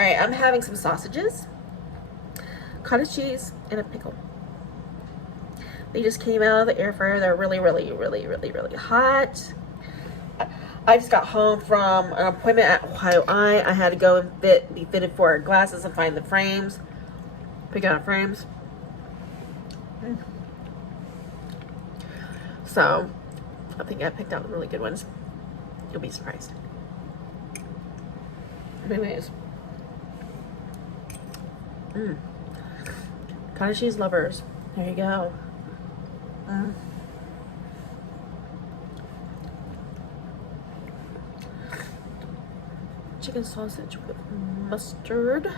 right, I'm having some sausages, cottage cheese, and a pickle. They just came out of the air fryer. They're really, really, really, really, really hot. I just got home from an appointment at Ohio Eye. I had to go and be fitted for glasses and find the frames. Pick out frames. So, I think I picked out really good ones. You'll be surprised. Anyways. Cottage cheese lovers. There you go. Chicken sausage with mustard.